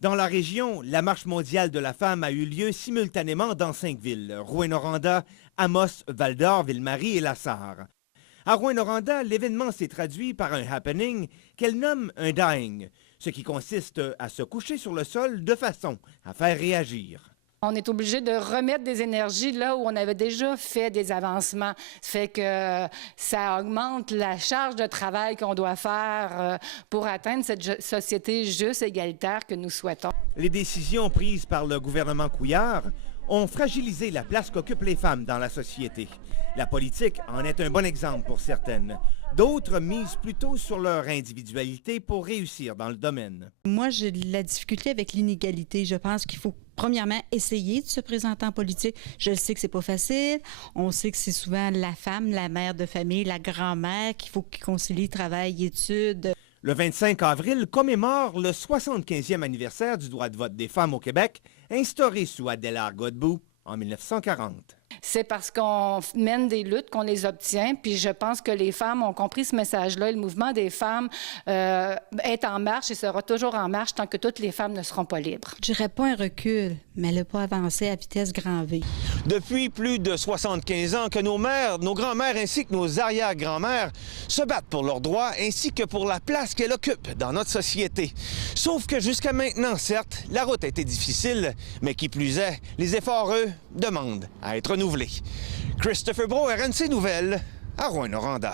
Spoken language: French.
Dans la région, la Marche mondiale de la femme a eu lieu simultanément dans 5 villes, Rouyn-Noranda, Amos, Val-d'Or, Ville-Marie et La Sarre. À Rouyn-Noranda, l'événement s'est traduit par un happening qu'elle nomme un dying, ce qui consiste à se coucher sur le sol de façon à faire réagir. On est obligé de remettre des énergies là où on avait déjà fait des avancements. Ça fait que ça augmente la charge de travail qu'on doit faire pour atteindre cette société juste, égalitaire que nous souhaitons. Les décisions prises par le gouvernement Couillard ont fragilisé la place qu'occupent les femmes dans la société. La politique en est un bon exemple pour certaines. D'autres misent plutôt sur leur individualité pour réussir dans le domaine. Moi, j'ai de la difficulté avec l'inégalité. Je pense qu'il faut premièrement essayer de se présenter en politique. Je sais que c'est pas facile. On sait que c'est souvent la femme, la mère de famille, la grand-mère qu'il faut qu'il concilie travail et études. Le 25 avril commémore le 75e anniversaire du droit de vote des femmes au Québec, instauré sous Adélard Godbout en 1940. C'est parce qu'on mène des luttes qu'on les obtient, puis je pense que les femmes ont compris ce message-là. Le mouvement des femmes est en marche et sera toujours en marche tant que toutes les femmes ne seront pas libres. Je dirais pas un recul, mais elle n'a pas avancé à vitesse grand V. Depuis plus de 75 ans que nos mères, nos grands-mères ainsi que nos arrière-grands-mères se battent pour leurs droits ainsi que pour la place qu'elles occupent dans notre société. Sauf que jusqu'à maintenant, certes, la route a été difficile, mais qui plus est, les efforts, eux, demandent à être renouvelés. Christopher Brault, RNC Nouvelles, à Rouyn-Noranda.